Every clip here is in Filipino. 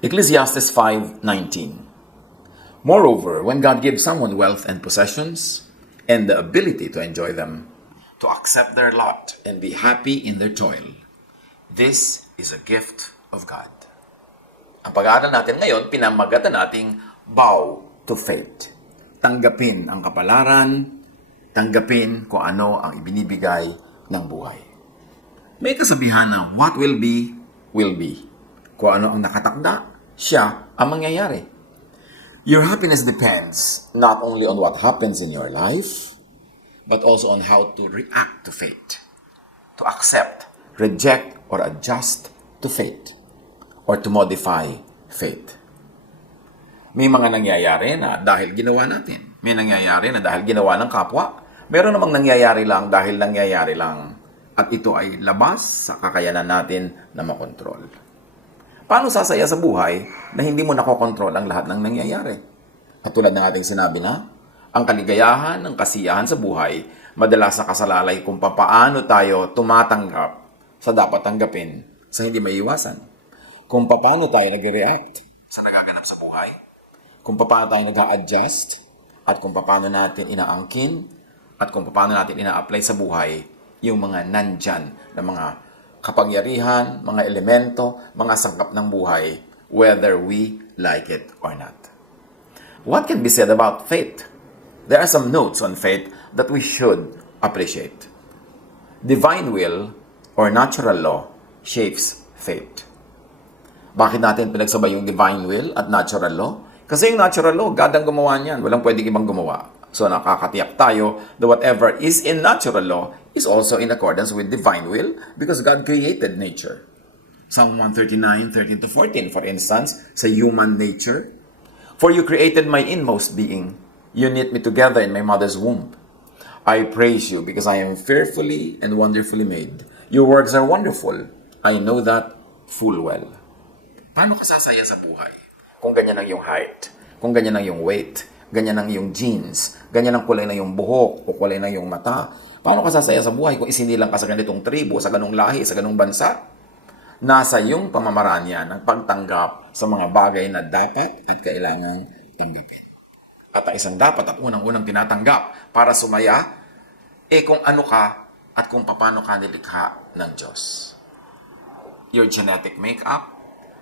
Ecclesiastes 5:19. Moreover, when God gives someone wealth and possessions and the ability to enjoy them, to accept their lot and be happy in their toil, this is a gift of God. Ang pag-aaral natin ngayon, pinamagatan nating bow to fate. Tanggapin ang kapalaran, tanggapin kung ano ang ibinibigay ng buhay. May kasabihan na what will be, will be. Kung ano ang nakatakda, siya ang mangyayari. Your happiness depends not only on what happens in your life, but also on how to react to fate. To accept, reject, or adjust to fate. Or to modify fate. May mga nangyayari na dahil ginawa natin. May nangyayari na dahil ginawa ng kapwa. Meron namang nangyayari lang dahil nangyayari lang. At ito ay labas sa kakayanan natin na makontrol. Paano sasaya sa buhay na hindi mo nakokontrol ang lahat ng nangyayari? At tulad ng ating sinabi na, ang kaligayahan, ang kasiyahan sa buhay, madalas sa kasalalay kung papaano tayo tumatanggap sa dapat tanggapin sa hindi maiiwasan. Kung paano tayo nag-react sa nagaganap sa buhay. Kung paano tayo nag-a-adjust at kung paano natin inaangkin at kung paano natin ina-apply sa buhay yung mga nandyan na mga kapangyarihan, mga elemento, mga sangkap ng buhay, whether we like it or not. What can be said about fate? There are some notes on fate that we should appreciate. Divine will or natural law shapes fate. Bakit natin pinagsabay yung divine will at natural law? Kasi yung natural law, God ang gumawa niyan. Walang pwedeng ibang gumawa. So nakakatiyak tayo that whatever is in natural law is also in accordance with divine will because God created nature. Psalm 139:13-14, for instance, sa human nature. For you created my inmost being. You knit me together in my mother's womb. I praise you because I am fearfully and wonderfully made. Your works are wonderful. I know that full well. Paano ka sasaya sa buhay? Kung ganyan ang iyong height, kung ganyan ang iyong weight, ganyan ang iyong genes, ganyan ang kulay na iyong buhok o kulay na iyong mata. Paano ka sasaya sa buhay kung isinilang ka sa ganitong tribo, sa ganong lahi, sa ganong bansa? Nasa iyong pamamaraan yan ang pagtanggap sa mga bagay na dapat at kailangang tanggapin. At ang isang dapat at unang-unang tinatanggap para sumaya, kung ano ka at kung paano ka nilikha ng Diyos. Your genetic makeup,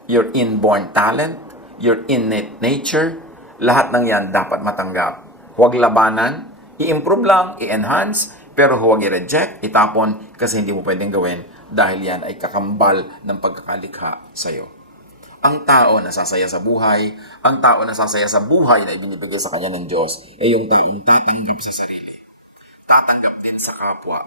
your inborn talent, your innate nature, lahat ng yan dapat matanggap. Huwag labanan, i-improve lang, i-enhance, pero huwag i-reject, itapon, kasi hindi mo pwedeng gawin dahil yan ay kakambal ng pagkakalikha sa'yo. Ang tao na sasaya sa buhay, ang tao na sasaya sa buhay na ibinibigay sa kanya ng Diyos, ay yung taong tatanggap sa sarili. Tatanggap din sa kapwa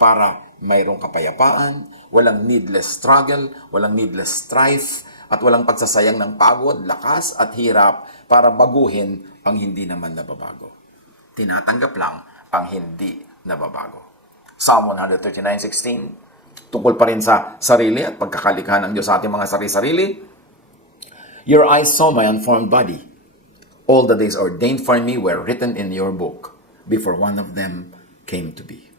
para mayroong kapayapaan, walang needless struggle, walang needless strife, at walang pagsasayang ng pagod, lakas at hirap para baguhin ang hindi naman nababago. Tinatanggap lang ang hindi nababago. Psalm 139:16, tungkol pa rin sa sarili at pagkakalikha ng Diyos sa ating mga sarili-sarili. Your eyes saw my unformed body. All the days ordained for me were written in your book before one of them came to be.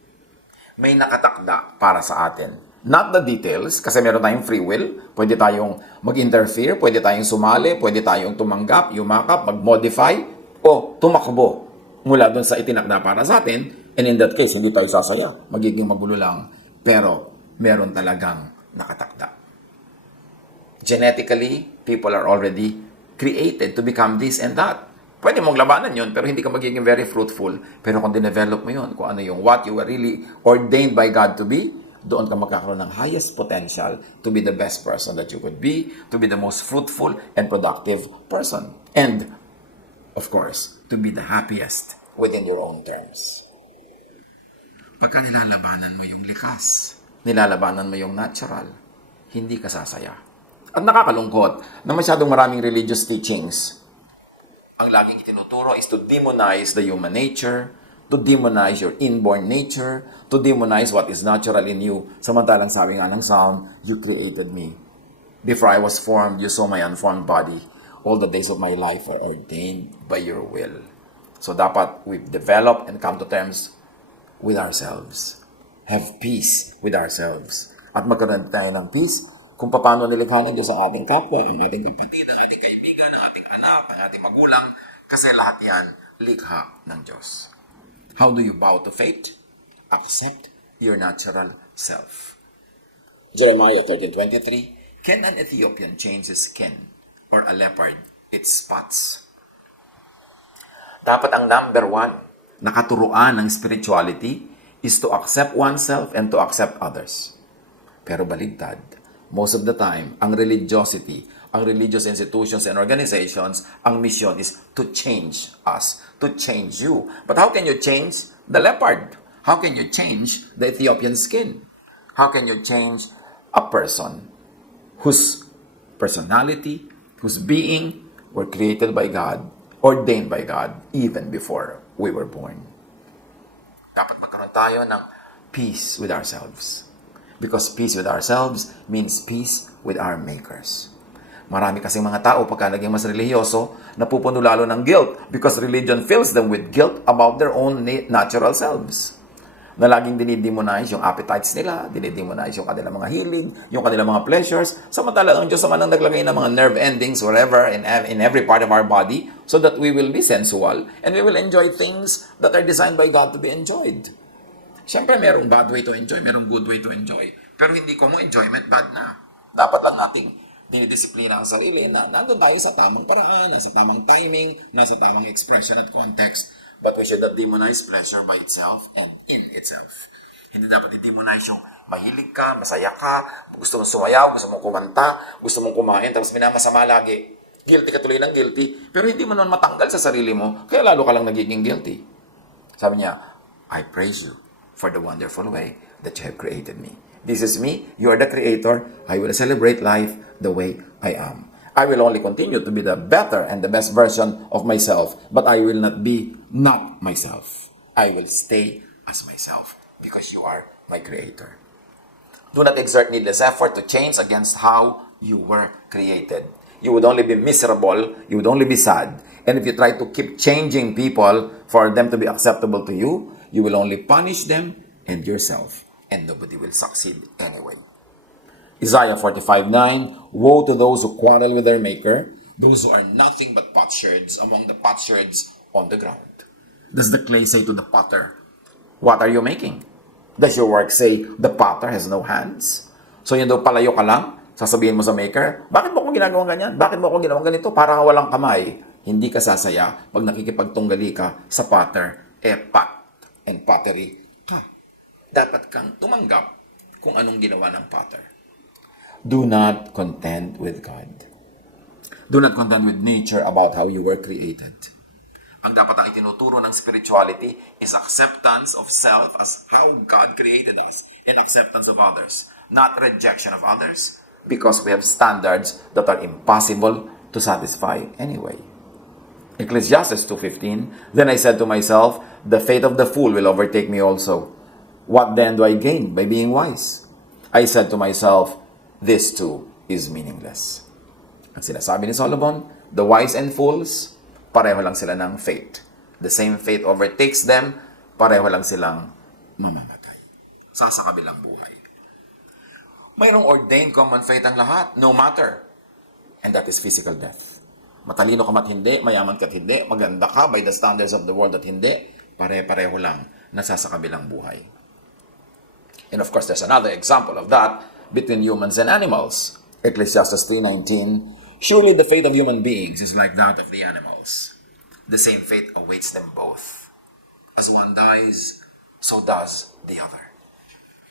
May nakatakda para sa atin. Not the details, kasi meron tayong free will. Pwede tayong mag-interfere, pwede tayong sumali, pwede tayong tumanggap, yumakap, mag-modify, o tumakbo mula doon sa itinakda para sa atin. And in that case, hindi tayo sasaya. Magiging magulo lang. Pero meron talagang nakatakda. Genetically, people are already created to become this and that. Pwede mong labanan yun, pero hindi ka magiging very fruitful. Pero kung dinevelop mo yun, kung ano yung what you were really ordained by God to be, doon ka magkakaroon ng highest potential to be the best person that you could be, to be the most fruitful and productive person. And, of course, to be the happiest within your own terms. Pagka nilalabanan mo yung likas, nilalabanan mo yung natural, hindi ka sasaya. At nakakalungkot na masyadong maraming religious teachings. Ang laging itinuturo is to demonize the human nature, to demonize your inborn nature, to demonize what is natural in you. Samantalang sabi nga ng Psalm, you created me. Before I was formed, you saw my unformed body. All the days of my life are ordained by your will. So dapat we develop and come to terms with ourselves. Have peace with ourselves. At magkaroon tayo ng peace kung paano nilikha ng Diyos ang ating kapwa, ang ating kapatid, ang ating kaibigan, ang ating anak, ang ating magulang, kasi lahat yan likha ng Diyos. How do you bow to fate? Accept your natural self. Jeremiah 13:23, can an Ethiopian change his skin or a leopard its spots? Dapat ang number one na katuruan ng spirituality is to accept oneself and to accept others. Pero baligtad, most of the time, ang religiosity, ang religious institutions and organizations, ang mission is to change us, to change you. But how can you change the leopard? How can you change the Ethiopian skin? How can you change a person whose personality, whose being were created by God, ordained by God, even before we were born? Dapat magkaroon tayo ng peace with ourselves. Because peace with ourselves means peace with our makers. Marami kasing mga tao pagka naging mas religyoso, napupuno lalo ng guilt because religion fills them with guilt about their own natural selves. Na laging dinidemonize yung appetites nila, dinidemonize yung kanilang mga hilig, yung kanilang mga pleasures. Samantala, ang Diyos naman ang naglagay ng mga nerve endings wherever in every part of our body so that we will be sensual and we will enjoy things that are designed by God to be enjoyed. Siyempre, merong bad way to enjoy, merong good way to enjoy. Pero hindi ko mo enjoyment bad na. Dapat lang nating dinidisiplina ang sarili na nandun tayo sa tamang paraan, nasa tamang timing, nasa tamang expression at context. But we should not demonize pleasure by itself and in itself. Hindi dapat i-demonize yung mahilig ka, masaya ka, gusto mong sumayaw, gusto mong kumanta, gusto mong kumain, tapos minamasama lagi. Guilty ka tuloy ng guilty. Pero hindi mo naman matanggal sa sarili mo, kaya lalo ka lang nagiging guilty. Sabi niya, I praise you for the wonderful way that you have created me. This is me, you are the creator, I will celebrate life the way I am. I will only continue to be the better and the best version of myself, but I will not be not myself. I will stay as myself because you are my creator. Do not exert needless effort to change against how you were created. You would only be miserable, you would only be sad. And if you try to keep changing people for them to be acceptable to you, you will only punish them and yourself, and nobody will succeed anyway. Isaiah 45:9, woe to those who quarrel with their maker, those who are nothing but potsherds among the potsherds on the ground. Does the clay say to the potter, what are you making? Does your work say, the potter has no hands? So yun daw, palayo ka lang, sasabihin mo sa maker, bakit mo akong ginagawa ganyan? Bakit mo akong ginagawa ganito? Parang walang kamay. Hindi ka sasaya pag nakikipagtunggali ka sa potter, pot and pottery ka. Dapat kang tumanggap kung anong ginawa ng potter. Do not contend with God. Do not contend with nature about how you were created. Ang dapat ang itinuturo ng spirituality is acceptance of self as how God created us and acceptance of others, not rejection of others, because we have standards that are impossible to satisfy anyway. Ecclesiastes 2:15, then I said to myself, the fate of the fool will overtake me also. What then do I gain by being wise? I said to myself, this too is meaningless. Ang sinasabi ni Solomon, the wise and fools, pareho lang sila ng fate. The same fate overtakes them, pareho lang silang mamamatay. Sa kabilang buhay. Mayroong ordained common fate ang lahat, no matter. And that is physical death. Matalino ka mat hindi, mayaman ka hindi, maganda ka by the standards of the world at hindi, pare-pareho lang nasa kabilang buhay. And of course, there's another example of that between humans and animals. Ecclesiastes 3:19, surely the fate of human beings is like that of the animals. The same fate awaits them both. As one dies, so does the other.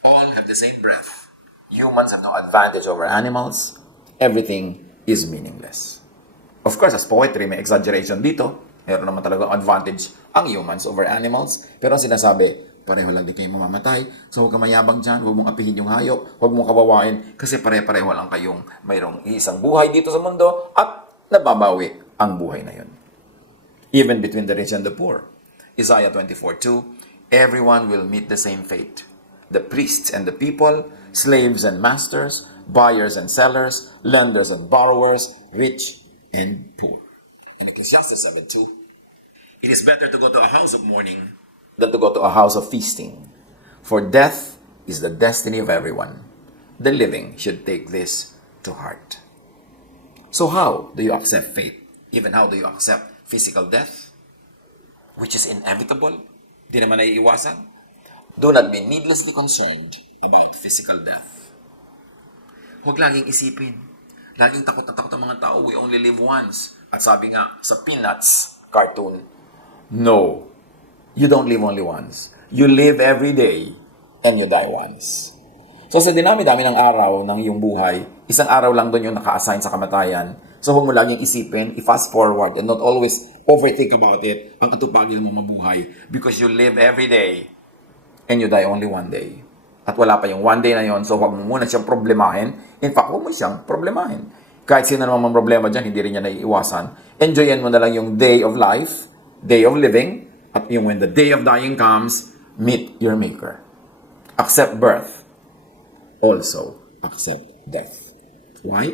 All have the same breath. Humans have no advantage over animals. Everything is meaningless. Of course, as poetry, may exaggeration dito. Meron naman talagang advantage ang humans over animals. Pero ang sinasabi, pareho lang din kayo mamamatay. So huwag ka mayabang dyan, huwag mong apihin yung hayop, huwag mong kawawain, kasi pare-pareho lang kayong mayroong isang buhay dito sa mundo at nababawi ang buhay na yun. Even between the rich and the poor. Isaiah 24:2, everyone will meet the same fate. The priests and the people, slaves and masters, buyers and sellers, lenders and borrowers, rich and poor. In Ecclesiastes 7:2, it is better to go to a house of mourning than to go to a house of feasting. For death is the destiny of everyone. The living should take this to heart. So how do you accept fate? Even how do you accept physical death? Which is inevitable. Di naman naiiwasan. Do not be needlessly concerned about physical death. Huwag laging isipin. Laging takot na takot ang mga tao. We only live once. At sabi nga sa Peanuts cartoon, no, you don't live only once. You live every day and you die once. So sa dinami-dami ng araw ng iyong buhay, isang araw lang doon yung naka-assign sa kamatayan. So huwag mo laging isipin, i-fast forward and not always overthink about it, ang atupagin mo mabuhay because you live every day and you die only one day. At wala pa yung one day na yon, so huwag mo muna siyang problemahin. In fact, huwag mo siyang problemahin. Kahit sino naman mang problema dyan, hindi rin niya naiiwasan. Enjoyin mo na lang yung day of life, day of living, at yung when the day of dying comes, meet your Maker. Accept birth. Also, accept death. Why?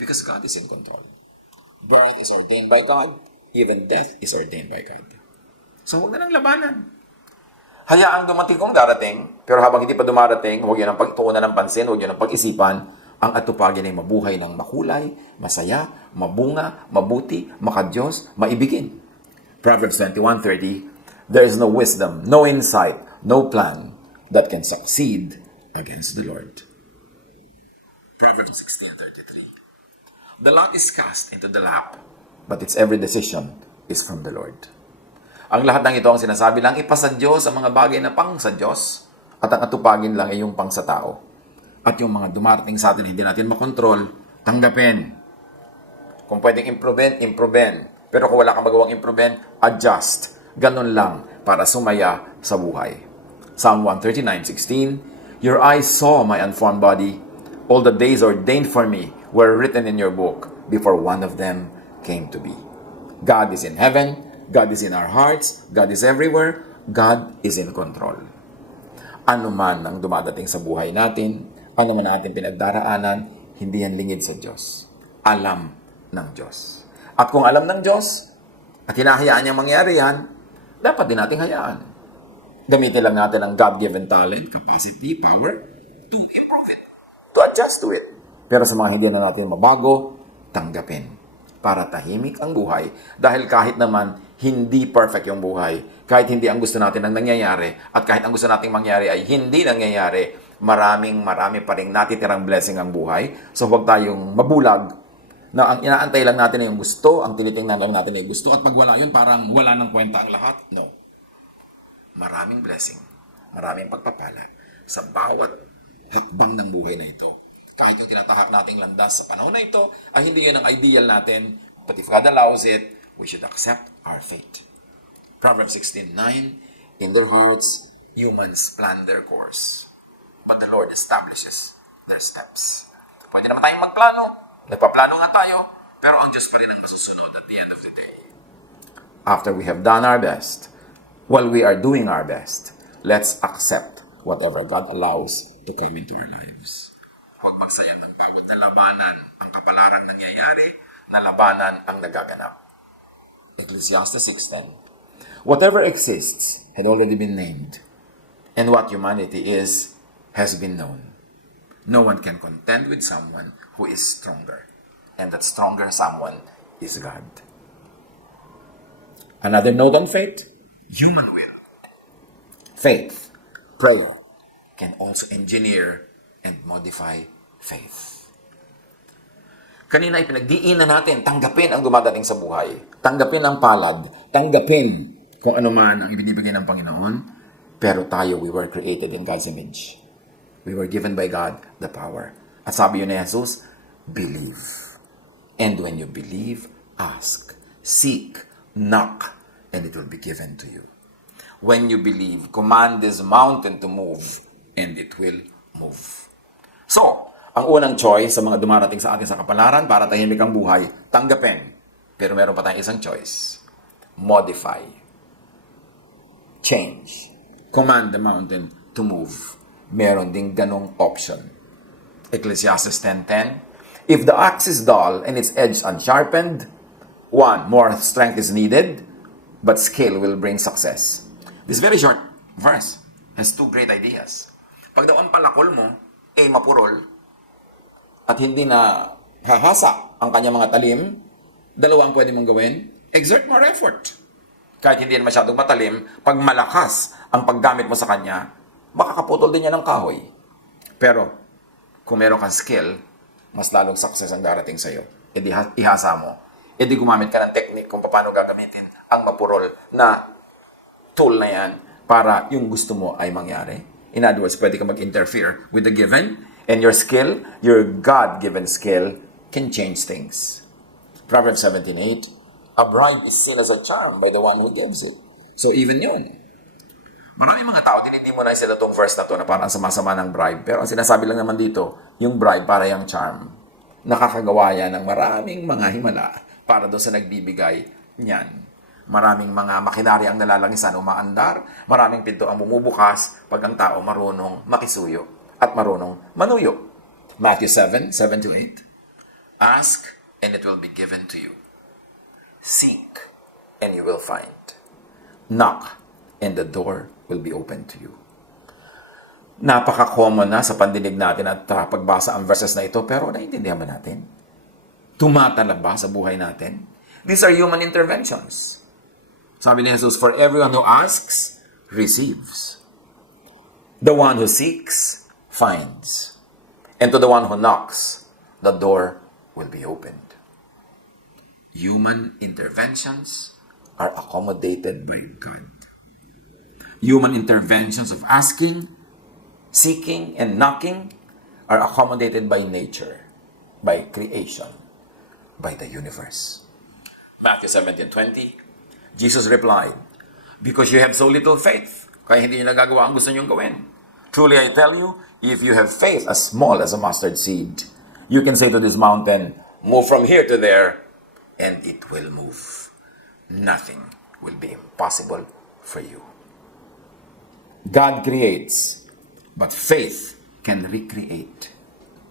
Because God is in control. Birth is ordained by God. Even death is ordained by God. So, huwag na nang labanan. Hayaang dumating kung darating, pero habang hindi pa dumarating, huwag yan ang pagtuunan ng pansin, huwag yan ang pag-isipan, ang atupagin ay mabuhay ng makulay, masaya, mabunga, mabuti, makadiyos, maibigin. Proverbs 21:30, there is no wisdom, no insight, no plan that can succeed against the Lord. Proverbs 16:33, the lot is cast into the lap, but its every decision is from the Lord. Ang lahat ng ito ang sinasabi lang, ipasa Diyos ang mga bagay na pang sa Diyos at ang atupagin lang ay yung pang sa tao. At yung mga dumarating sa atin, hindi natin makontrol, tanggapin. Kung pwedeng improvein. Pero kung wala kang magawang improvein, adjust. Ganun lang para sumaya sa buhay. Psalm 139:16, your eyes saw my unformed body. All the days ordained for me were written in your book before one of them came to be. God is in heaven. God is in our hearts. God is everywhere. God is in control. Ano man ang dumadating sa buhay natin, ano man natin pinagdaraanan, hindi yan lingid sa Diyos. Alam ng Diyos. At kung alam ng Diyos, at hinahayaan niyang mangyari yan, dapat din nating hayaan. Gamitin lang natin ang God-given talent, capacity, power, to improve it, to adjust to it. Pero sa mga hindi na natin mabago, tanggapin. Para tahimik ang buhay. Dahil kahit naman hindi perfect yung buhay, kahit hindi ang gusto natin ang nangyayari, at kahit ang gusto nating mangyari ay hindi nangyayari, marami pa rin natitirang blessing ang buhay. So huwag tayong mabulag na ang inaantay lang natin ay yung gusto, ang tinitingnan lang natin ay gusto, at pag wala yun, parang wala ng kwenta ang lahat. No. Maraming blessing, maraming pagpapala sa bawat hakbang ng buhay na ito. Kahit yung tinatahak nating landas sa panahon na ito, ay hindi yun ang ideal natin. But if God allows it, we should accept our fate. Proverbs 16:9, in their hearts, humans plan their course, but the Lord establishes their steps. Pwede naman tayong magplano. Nagpaplano nga tayo, pero ang Diyos pa rin ang masusunod at the end of the day. After we have done our best, while we are doing our best, let's accept whatever God allows to come into our lives. Huwag magsayang ng pagod na labanan ang kapalarang nangyayari, na labanan ang nagaganap. Ecclesiastes 6:10, whatever exists had already been named, and what humanity is has been known. No one can contend with someone who is stronger, and that stronger someone is God. Another note on faith, human will. Faith, prayer, can also engineer and modify faith. Kanina ay pinagdiinan natin, tanggapin ang dumadating sa buhay. Tanggapin ang palad. Tanggapin kung ano man ang ibinibigay ng Panginoon. Pero tayo, we were created in God's image. We were given by God the power. At sabi yun ni Jesus, believe. And when you believe, ask, seek, knock, and it will be given to you. When you believe, command this mountain to move, and it will move. So, ang unang choice sa mga dumarating sa atin sa kapalaran para tahimik ang buhay, tanggapin. Pero meron pa tayong isang choice. Modify. Change. Command the mountain to move. Meron ding ganong option. Ecclesiastes 10:10, if the axe is dull and its edge unsharpened, more strength is needed, but skill will bring success. This very short verse has two great ideas. Pag daw ang palakol mo, mapurol, at hindi na hahasa ang kanyang mga talim, dalawa ang pwede mong gawin, exert more effort. Kahit hindi na masyadong matalim, pag malakas ang paggamit mo sa kanya, makakaputol din niya ng kahoy. Pero, kung meron kang skill, mas lalong success ang darating sa'yo. E di ihasa mo. E di gumamit ka ng technique kung paano gagamitin ang mapurol na tool na yan para yung gusto mo ay mangyari. In other words, pwede ka mag-interfere with the given, and your skill, your God-given skill, can change things. Proverbs 17:8, a bribe is seen as a charm by the one who gives it. So even yun. Maraming mga tao, tinindi mo na sila itong verse na to na parang sama-sama ng bribe. Pero ang sinasabi lang naman dito, yung bribe para yung charm. Nakakagawa yan ng maraming mga himala para doon sa nagbibigay niyan. Maraming mga makinarya ang nalalangisan umaandar, maraming pinto ang bumubukas pag ang tao marunong makisuyo at marunong manuyo. Matthew 7:7-8. Ask, and it will be given to you. Seek, and you will find. Knock, and the door will be open to you. Napaka-common na sa pandinig natin at pagbasa ang verses na ito, pero naiintindihan ba natin? Tumatalab ba sa buhay natin? These are human interventions. Sabi ni Jesus, for everyone who asks, receives. The one who seeks, finds. And to the one who knocks, the door will be opened. Human interventions are accommodated by God. Human interventions of asking, seeking, and knocking are accommodated by nature, by creation, by the universe. Matthew 17:20, Jesus replied, because you have so little faith, kaya hindi niyo nagagawa ang gusto niyong gawin. Truly I tell you, if you have faith as small as a mustard seed, you can say to this mountain, move from here to there, and it will move. Nothing will be impossible for you. God creates, but faith can recreate.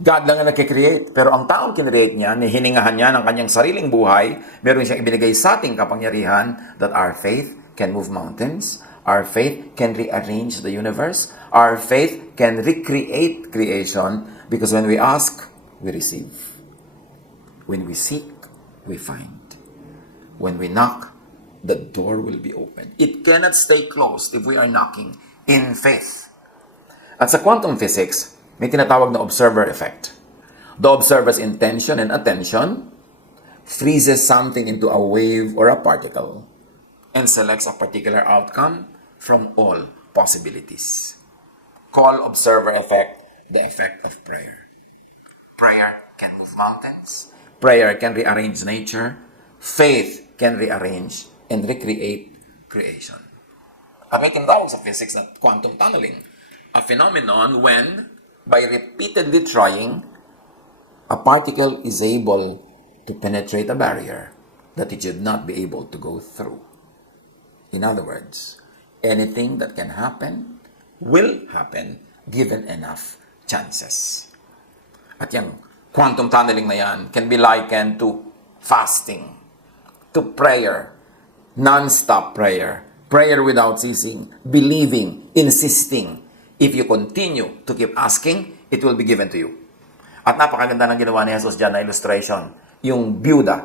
God lang ang nagkikreate, pero ang taong kinreate niya, hiningahan niya ng kanyang sariling buhay, meron siyang ibinigay sa ating kapangyarihan that our faith can move mountains, our faith can rearrange the universe, our faith can recreate creation, because when we ask, we receive. When we seek, we find. When we knock, the door will be open. It cannot stay closed if we are knocking in faith. At sa quantum physics, may tinatawag na observer effect. The observer's intention and attention freezes something into a wave or a particle and selects a particular outcome from all possibilities. Call observer effect the effect of prayer. Prayer can move mountains. Prayer can rearrange nature. Faith can rearrange and recreate creation. At may tinatawag sa physics na quantum tunneling, a phenomenon when, by repeatedly trying, a particle is able to penetrate a barrier that it should not be able to go through. In other words, anything that can happen will happen given enough chances. At yung quantum tunneling na yan can be likened to fasting, to prayer, non-stop prayer, prayer without ceasing, believing, insisting. If you continue to keep asking, it will be given to you. At napakaganda ng ginawa ni Jesus dyan na illustration. Yung byuda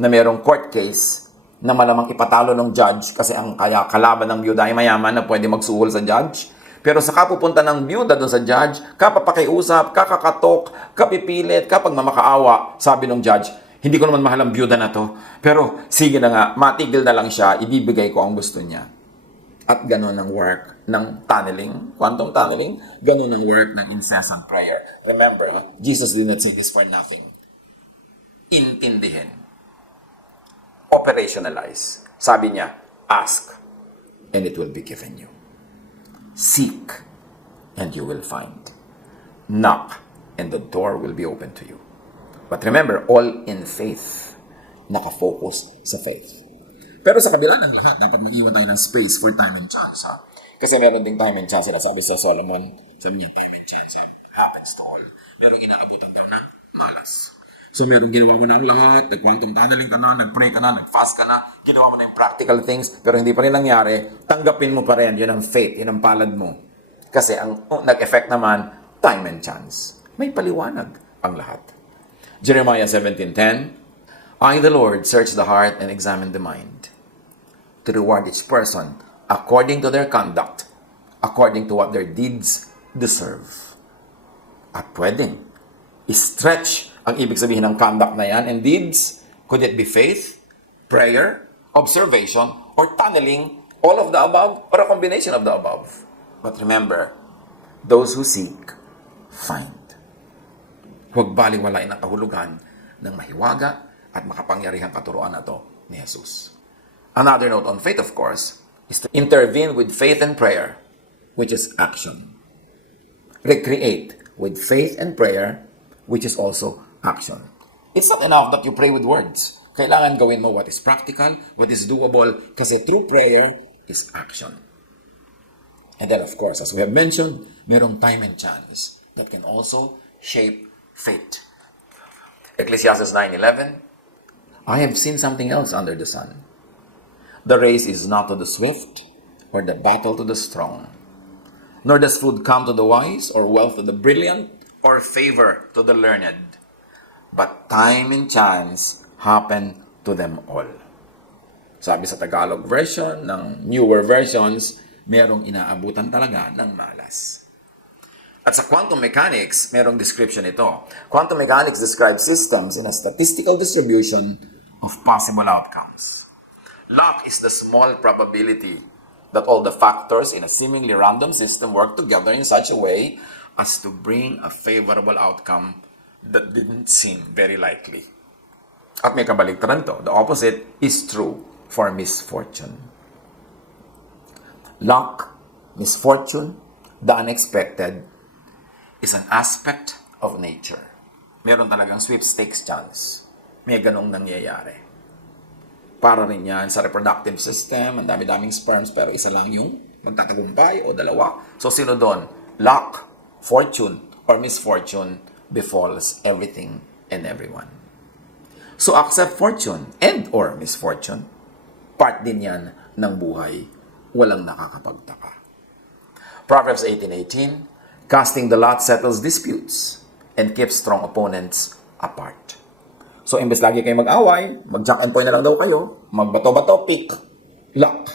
na mayroong court case na malamang ipatalo ng judge kasi ang kaya kalaban ng byuda ay mayaman na pwede magsuhol sa judge. Pero sa kapupunta ng byuda doon sa judge, kapapakiusap, kakakatok, kapipilit, kapag mamakaawa, sabi ng judge, hindi ko naman mahal ang byuda na to. Pero sige na nga, matigil na lang siya, ibibigay ko ang gusto niya. At ganun ang work ng tunneling, quantum tunneling, ganun ang work ng incessant prayer. Remember, Jesus did not say this for nothing. Intindihin. Operationalize. Sabi niya, ask, and it will be given you. Seek, and you will find. Knock, and the door will be open to you. But remember, all in faith. Nakafocus sa faith. Pero sa kabila ng lahat, dapat mag-iwan tayo ng space for time and chance. Ha? Kasi meron ding time and chance. Sabi sa Solomon, sabi niya, time and chance happens to all. Merong inaabutan daw ng malas. So merong ginawa mo na ang lahat, nag-quantum tunneling ka na, nag-pray ka na, nag-fast ka na, ginawa mo na yung practical things, pero hindi pa rin nangyari, tanggapin mo pa rin, yun ang faith, yun ang palad mo. Kasi ang nag-effect naman, time and chance. May paliwanag ang lahat. Jeremiah 17:10, I, the Lord, search the heart and examine the mind, to reward each person according to their conduct, according to what their deeds deserve. At pwedeng stretch ang ibig sabihin ng conduct na yan and deeds. Could it be faith, prayer, observation, or tunneling, all of the above, or a combination of the above? But remember, those who seek, find. Huwag baliwalain ang kahulugan ng mahiwaga at makapangyarihang katuruan na to ni Jesus. Another note on faith, of course, is to intervene with faith and prayer, which is action. Recreate with faith and prayer, which is also action. It's not enough that you pray with words. Kailangan gawin mo what is practical, what is doable, kasi true prayer is action. And then, of course, as we have mentioned, merong time and chance that can also shape faith. Ecclesiastes 9:11, I have seen something else under the sun. The race is not to the swift, or the battle to the strong, nor does food come to the wise, or wealth to the brilliant, or favor to the learned. But time and chance happen to them all. Sabi sa Tagalog version, ng newer versions, merong inaabutan talaga ng malas. At sa quantum mechanics, merong description ito. Quantum mechanics describes systems in a statistical distribution of possible outcomes. Luck is the small probability that all the factors in a seemingly random system work together in such a way as to bring a favorable outcome that didn't seem very likely. At may kabaliktaran to. The opposite is true for misfortune. Luck, misfortune, the unexpected, is an aspect of nature. Meron talagang sweepstakes chance. May ganong nangyayari. Para rin yan sa reproductive system, ang dami-daming sperms, pero isa lang yung magtatagumpay o dalawa. So sino doon? Luck, fortune, or misfortune befalls everything and everyone. So accept fortune and or misfortune. Part din yan ng buhay. Walang nakakapagtaka. Proverbs 18:18, casting the lot settles disputes and keeps strong opponents apart. So imbes lagi kayo mag-away, mag-jack and point na lang daw kayo, magbato-bato, pick, luck,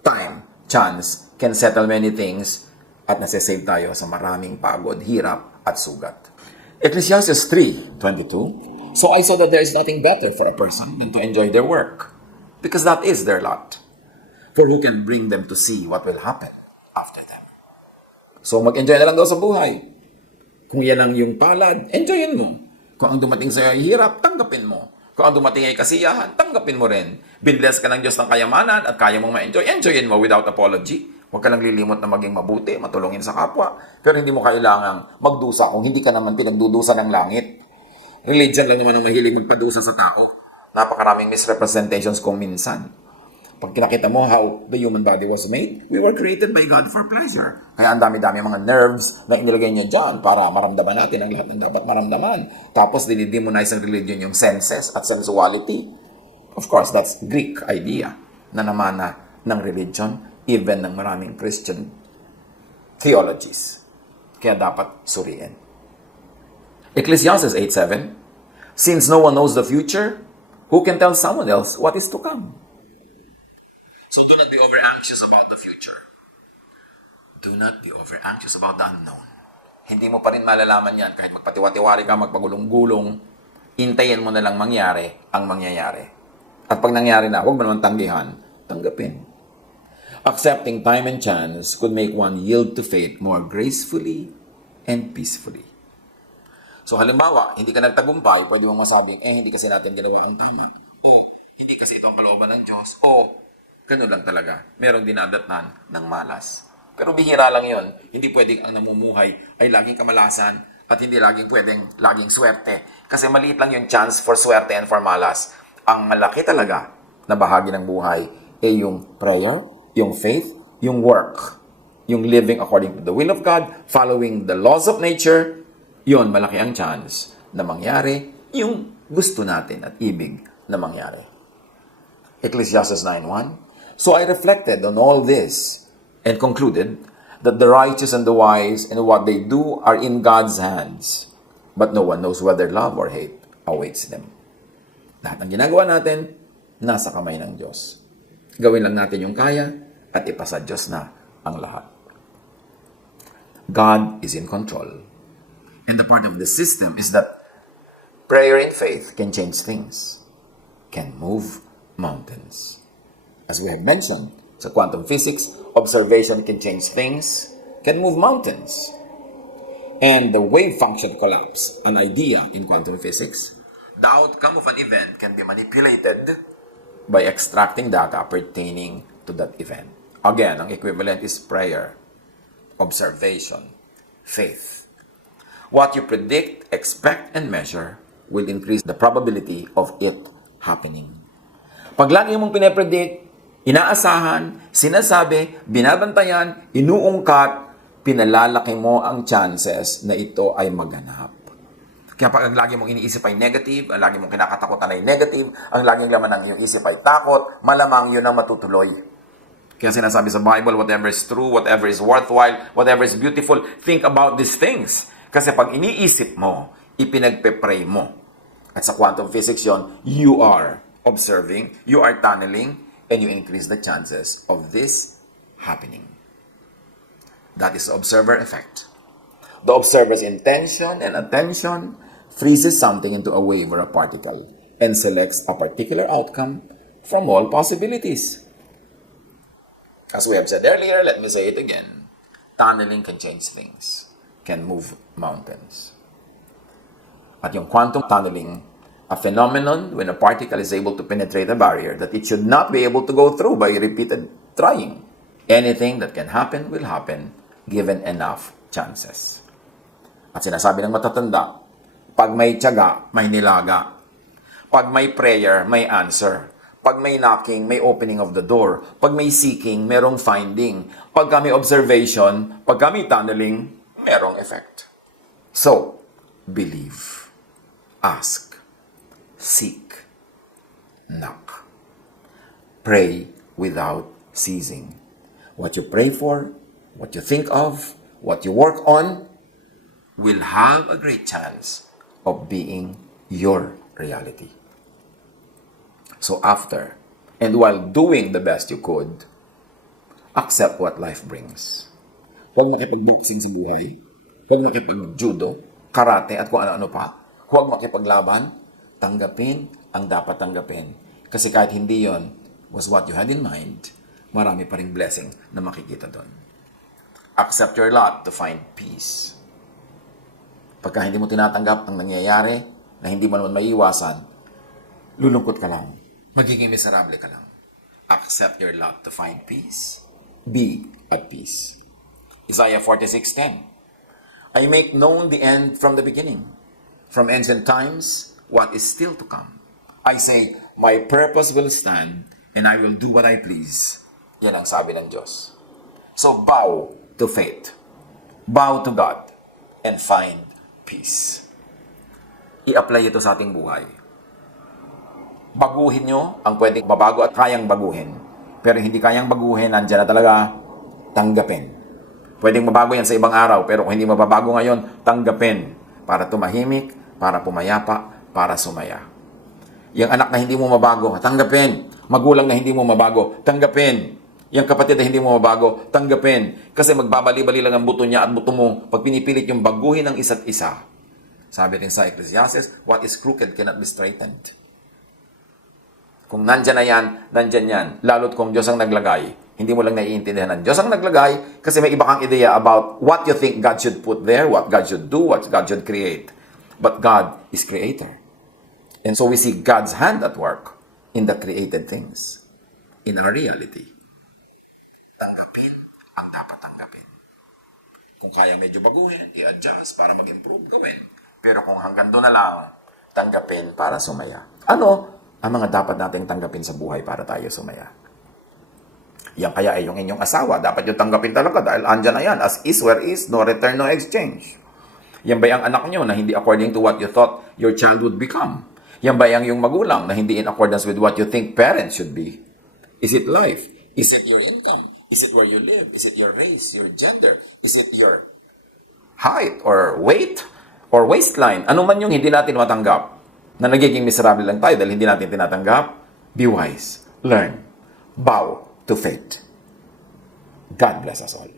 time, chance can settle many things at nasasave tayo sa maraming pagod, hirap at sugat. Ecclesiastes 3:22, so I saw that there is nothing better for a person than to enjoy their work, because that is their lot. For who can bring them to see what will happen after them? So mag-enjoy na lang daw sa buhay. Kung yan ang yung palad, enjoyin mo. Kung ang dumating sa'yo ay hirap, tanggapin mo. Kung ang dumating ay kasiyahan, tanggapin mo rin. Binless ka ng Diyos ng kayamanan at kaya mong ma-enjoy, enjoyin mo without apology. Huwag ka lang lilimot na maging mabuti, matulungin sa kapwa. Pero hindi mo kailangang magdusa kung hindi ka naman pinagdudusa ng langit. Religion lang naman ang mahilig magpadusa sa tao. Napakaraming misrepresentations kung minsan. Pag kinakita mo how the human body was made, we were created by God for pleasure. Kaya ang dami-dami mga nerves na inilagay niya dyan para maramdaman natin ang lahat ng dapat maramdaman. Tapos dinidemonize ng religion yung senses at sensuality. Of course, that's Greek idea na namana ng religion, even ng maraming Christian theologies. Kaya dapat suriin. Ecclesiastes 8:7, since no one knows the future, who can tell someone else what is to come? So do not be over-anxious about the future. Do not be over-anxious about the unknown. Hindi mo pa rin malalaman yan. Kahit magpatiwatiwari ka, magpagulong-gulong, intayin mo na lang mangyari ang mangyayari. At pag nangyari na, huwag mo naman tanggihan, tanggapin. Accepting time and chance could make one yield to fate more gracefully and peacefully. So halimbawa, hindi ka nagtagumpay, pwede mong masabing, hindi kasi natin ginawa ang tama. O, hindi kasi ito ang kalooban ng Diyos. O, ganun lang talaga. Merong dinadatnan ng malas. Pero bihira lang yon. Hindi pwedeng ang namumuhay ay laging kamalasan at hindi laging pwedeng laging swerte. Kasi maliit lang yung chance for swerte and for malas. Ang malaki talaga na bahagi ng buhay ay yung prayer, yung faith, yung work, yung living according to the will of God, following the laws of nature. Yon, malaki ang chance na mangyari yung gusto natin at ibig na mangyari. Ecclesiastes 9:1, so I reflected on all this and concluded that the righteous and the wise and what they do are in God's hands. but no one knows whether love or hate awaits them. Lahat ng ginagawa natin, nasa kamay ng Diyos. Gawin lang natin yung kaya at ipasa Diyos na ang lahat. God is in control. And the part of the system is that prayer and faith can change things, can move mountains. As we have mentioned, sa quantum physics, observation can change things, can move mountains. And the wave function collapse, an idea in quantum physics, the outcome of an event can be manipulated by extracting data pertaining to that event. Again, ang equivalent is prayer, observation, faith. What you predict, expect, and measure will increase the probability of it happening. Pag lagi mong pinapredict, inaasahan, sinasabi, binabantayan, inuungkat, pinalalaki mo ang chances na ito ay maganap. Kaya pag ang lagi mong iniisip ay negative, ang lagi mong kinakatakutan ay negative, ang laging laman ng iyong isip ay takot, malamang yun ang matutuloy. Kaya sinasabi sa Bible, whatever is true, whatever is worthwhile, whatever is beautiful, think about these things. Kasi pag iniisip mo, ipinagpe-pray mo. At sa quantum physics yon, you are observing, you are tunneling, and you increase the chances of this happening. That is the observer effect. The observer's intention and attention freezes something into a wave or a particle and selects a particular outcome from all possibilities. As we have said earlier, let me say it again. Tunneling can change things, can move mountains. At yung quantum tunneling, a phenomenon when a particle is able to penetrate a barrier that it should not be able to go through by repeated trying. Anything that can happen will happen given enough chances. At sinasabi ng matatanda, pag may tiyaga, may nilaga. Pag may prayer, may answer. Pag may knocking, may opening of the door. Pag may seeking, merong finding. Pag may observation, pag may tunneling, merong effect. So, believe, ask, seek, knock. Pray without ceasing. What you pray for, what you think of, what you work on, will have a great chance of being your reality. So after, and while doing the best you could, accept what life brings. Huwag makipag-boxing sa buhay. Huwag makipag-judo, karate, at kung ano-ano pa. Huwag makipaglaban. Tanggapin ang dapat tanggapin. Kasi kahit hindi yon was what you had in mind, marami pa ring blessing na makikita doon. Accept your lot to find peace. Pagka hindi mo tinatanggap ang nangyayari na hindi mo naman maiiwasan, lulungkot ka lang. Magiging miserable ka lang. Accept your lot to find peace. Be at peace. Isaiah 46:10. I make known the end from the beginning. From ancient times, what is still to come. I say, my purpose will stand and I will do what I please. Yan ang sabi ng Diyos. So bow to faith. Bow to God and find peace. I-apply ito sa ating buhay. Baguhin nyo ang pwedeng mabago at kayang baguhin. Pero hindi kayang baguhin, nandyan na talaga, tanggapin. Pwedeng mabago yan sa ibang araw, pero kung hindi mababago ngayon, tanggapin. Para tumahimik, para pumayapa, para sumaya. Yung anak na hindi mo mabago, tanggapin. Magulang na hindi mo mabago, tanggapin. Yung kapatid na hindi mo mabago, tanggapin. Kasi magbabali-bali lang ang buto niya at buto mo pag pinipilit yung baguhin ng isa't isa. Sabi rin sa Ecclesiastes, what is crooked cannot be straightened. Kung nandyan na yan, nandyan yan. Lalo't kung Diyos ang naglagay, hindi mo lang naiintindihan ng Diyos ang naglagay kasi may iba kang ideya about what you think God should put there, what God should do, what God should create. But God is creator. And so we see God's hand at work in the created things, in our reality. Tanggapin ang dapat tanggapin. Kung kaya medyo baguhin, i-adjust para mag-improve, gawin. Pero kung hanggang doon na lang, tanggapin para sumaya. Ano ang mga dapat nating tanggapin sa buhay para tayo sumaya? Yan kaya ay yung inyong asawa. Dapat yung tanggapin talaga dahil andyan na yan. As is where is, no return, no exchange. Yan ba yung anak nyo na hindi according to what you thought your child would become? Yan ba yung magulang na hindi in accordance with what you think parents should be? Is it life? Is it your income? Is it where you live? Is it your race, your gender? Is it your height or weight? or waistline, ano man yung hindi natin matanggap, na nagiging miserable lang tayo dahil hindi natin tinatanggap, be wise, learn, bow to fate. God bless us all.